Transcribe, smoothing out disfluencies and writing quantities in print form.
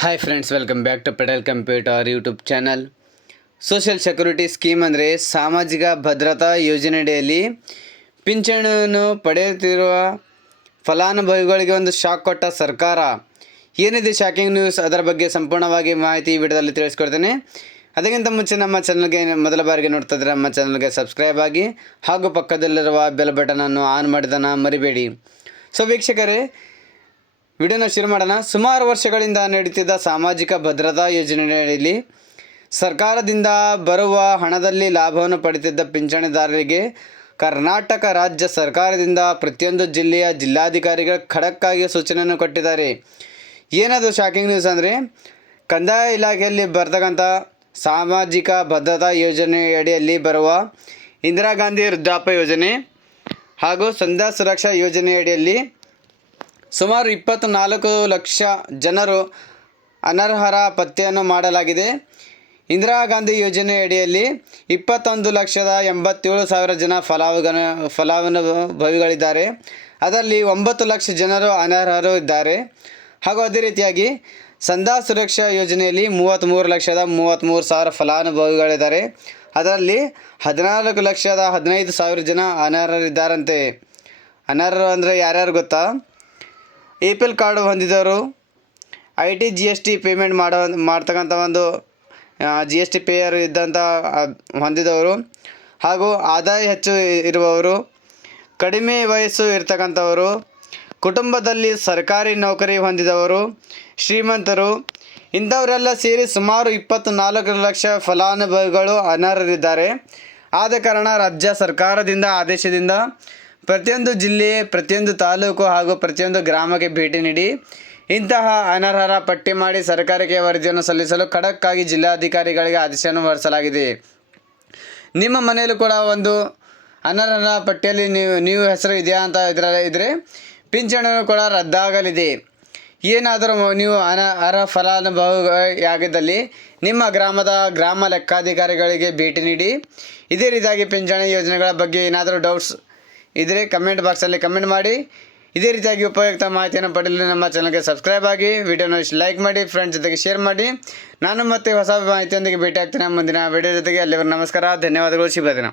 Hi friends, welcome back to Patel computer YouTube channel. Social security scheme ಅಂದರೆ ಸಾಮಾಜಿಕ ಭದ್ರತಾ ಯೋಜನೆಯಡಿಯಲ್ಲಿ ಪಿಂಚಣಿಯನ್ನು ಪಡೆಯುತ್ತಿರುವ ಫಲಾನುಭವಿಗಳಿಗೆ ಒಂದು ಶಾಕ್ ಕೊಟ್ಟ ಸರ್ಕಾರ. ಏನಿದೆ ಶಾಕಿಂಗ್ ನ್ಯೂಸ್, ಅದರ ಬಗ್ಗೆ ಸಂಪೂರ್ಣವಾಗಿ ಮಾಹಿತಿ ಈ ವಿಡಿಯೋದಲ್ಲಿ ತಿಳಿಸ್ಕೊಡ್ತೇನೆ. ಅದಕ್ಕಿಂತ ಮುಂಚೆ ನಮ್ಮ ಚಾನಲ್ಗೆ ಮೊದಲ ಬಾರಿಗೆ ನೋಡ್ತಾ ಇದ್ದರೆ ನಮ್ಮ ಚಾನಲ್ಗೆ ಸಬ್ಸ್ಕ್ರೈಬ್ ಆಗಿ ಹಾಗೂ ಪಕ್ಕದಲ್ಲಿರುವ ಬೆಲ್ ಬಟನನ್ನು ಆನ್ ಮಾಡಿದನ್ನು ಮರಿಬೇಡಿ. ಸೊ ವೀಕ್ಷಕರೇ, ವಿಡಿಯೋನ ಶುರು ಮಾಡೋಣ. ಸುಮಾರು ವರ್ಷಗಳಿಂದ ನಡೀತಿದ್ದ ಸಾಮಾಜಿಕ ಭದ್ರತಾ ಯೋಜನೆಯಲ್ಲಿ ಸರ್ಕಾರದಿಂದ ಬರುವ ಹಣದಲ್ಲಿ ಲಾಭವನ್ನು ಪಡೆಯುತ್ತಿದ್ದ ಪಿಂಚಣಿದಾರರಿಗೆ ಕರ್ನಾಟಕ ರಾಜ್ಯ ಸರ್ಕಾರದಿಂದ ಪ್ರತಿಯೊಂದು ಜಿಲ್ಲೆಯ ಜಿಲ್ಲಾಧಿಕಾರಿಗಳು ಖಡಕ್ಕಾಗಿ ಸೂಚನೆಯನ್ನು ಕೊಟ್ಟಿದ್ದಾರೆ. ಏನದು ಶಾಕಿಂಗ್ ನ್ಯೂಸ್ ಅಂದರೆ, ಕಂದಾಯ ಇಲಾಖೆಯಲ್ಲಿ ಬರ್ತಕ್ಕಂಥ ಸಾಮಾಜಿಕ ಭದ್ರತಾ ಯೋಜನೆಯಡಿಯಲ್ಲಿ ಬರುವ ಇಂದಿರಾ ಗಾಂಧಿ ವೃದ್ಧಾಪ್ಯ ಯೋಜನೆ ಹಾಗೂ ಸಂಧ್ಯಾ ಸುರಕ್ಷಾ ಯೋಜನೆಯಡಿಯಲ್ಲಿ ಸುಮಾರು 24 ಲಕ್ಷ ಜನರು ಅನರ್ಹರ ಪತ್ತೆಯನ್ನು ಮಾಡಲಾಗಿದೆ. ಇಂದಿರಾ ಗಾಂಧಿ ಯೋಜನೆಯಡಿಯಲ್ಲಿ 21,87,000 ಜನ ಫಲಾನುಭವಿಗಳಿದ್ದಾರೆ. ಅದರಲ್ಲಿ 9 ಲಕ್ಷ ಜನರು ಅನರ್ಹರು ಇದ್ದಾರೆ. ಹಾಗೂ ಅದೇ ರೀತಿಯಾಗಿ ಸಂಧ್ಯಾ ಸುರಕ್ಷಾ ಯೋಜನೆಯಲ್ಲಿ 33,33,000 ಫಲಾನುಭವಿಗಳಿದ್ದಾರೆ. ಅದರಲ್ಲಿ 14,15,000 ಜನ ಅನರ್ಹರಿದ್ದಾರಂತೆ. ಅನರ್ಹರು ಅಂದರೆ ಯಾರ್ಯಾರು ಗೊತ್ತಾ? APL ಕಾರ್ಡು ಹೊಂದಿದವರು, IT GST ಪೇಮೆಂಟ್ ಮಾಡ್ತಕ್ಕಂಥ ಒಂದು GST ಪೇಯರ್ ಇದ್ದಂಥ ಹೊಂದಿದವರು, ಹಾಗೂ ಆದಾಯ ಹೆಚ್ಚು ಇರುವವರು, ಕಡಿಮೆ ವಯಸ್ಸು ಇರ್ತಕ್ಕಂಥವರು, ಕುಟುಂಬದಲ್ಲಿ ಸರ್ಕಾರಿ ನೌಕರಿ ಹೊಂದಿದವರು, ಶ್ರೀಮಂತರು, ಇಂಥವರೆಲ್ಲ ಸೇರಿ ಸುಮಾರು 24 ಲಕ್ಷ ಫಲಾನುಭವಿಗಳು ಅನರ್ಹರಿದ್ದಾರೆ. ಆದ ಕಾರಣ ರಾಜ್ಯ ಸರ್ಕಾರದಿಂದ ಆದೇಶದಿಂದ ಪ್ರತಿಯೊಂದು ಜಿಲ್ಲೆ, ಪ್ರತಿಯೊಂದು ತಾಲೂಕು ಹಾಗೂ ಪ್ರತಿಯೊಂದು ಗ್ರಾಮಕ್ಕೆ ಭೇಟಿ ನೀಡಿ ಇಂತಹ ಅನರ್ಹರ ಪಟ್ಟಿ ಮಾಡಿ ಸರ್ಕಾರಕ್ಕೆ ವರದಿಯನ್ನು ಸಲ್ಲಿಸಲು ಖಡಕ್ಕಾಗಿ ಜಿಲ್ಲಾಧಿಕಾರಿಗಳಿಗೆ ಆದೇಶವನ್ನು ಹೊರಡಿಸಲಾಗಿದೆ. ನಿಮ್ಮ ಮನೆಯಲ್ಲೂ ಕೂಡ ಒಂದು ಅನರ್ಹರ ಪಟ್ಟಿಯಲ್ಲಿ ನೀವು ಹೆಸರು ಇದೆಯಾ ಅಂತ ಇದ್ದರೆ ಪಿಂಚಣಿಯೂ ಕೂಡ ರದ್ದಾಗಲಿದೆ. ಏನಾದರೂ ನೀವು ಅರ್ಹ ಫಲಾನುಭವಿಯಾಗಿದ್ದಲ್ಲಿ ನಿಮ್ಮ ಗ್ರಾಮ ಲೆಕ್ಕಾಧಿಕಾರಿಗಳಿಗೆ ಭೇಟಿ ನೀಡಿ ಇದೇ ರೀತಿಯಾಗಿ ಪಿಂಚಣಿ ಯೋಜನೆಗಳ ಬಗ್ಗೆ ಏನಾದರೂ ಡೌಟ್ಸ್ ಇದ್ದರೆ ಕಮೆಂಟ್ ಬಾಕ್ಸಲ್ಲಿ ಕಮೆಂಟ್ ಮಾಡಿ. ಇದೇ ರೀತಿಯಾಗಿ ಉಪಯುಕ್ತ ಮಾಹಿತಿಯನ್ನು ಪಡೆಯಲು ನಮ್ಮ ಚಾನಲ್ಗೆ ಸಬ್ಸ್ಕ್ರೈಬ್ ಆಗಿ, ವಿಡಿಯೋನ ಲೈಕ್ ಮಾಡಿ, ಫ್ರೆಂಡ್ಸ್ ಜೊತೆಗೆ ಶೇರ್ ಮಾಡಿ. ನಾನು ಮತ್ತೆ ಹೊಸ ಮಾಹಿತಿಯೊಂದಿಗೆ ಭೇಟಿ ಆಗ್ತೇನೆ ಮುಂದಿನ ವಿಡಿಯೋ ಜೊತೆಗೆ. ಅಲ್ಲಿವರೆಗೂ ನಮಸ್ಕಾರ, ಧನ್ಯವಾದಗಳು, ಶುಭ ದಿನ.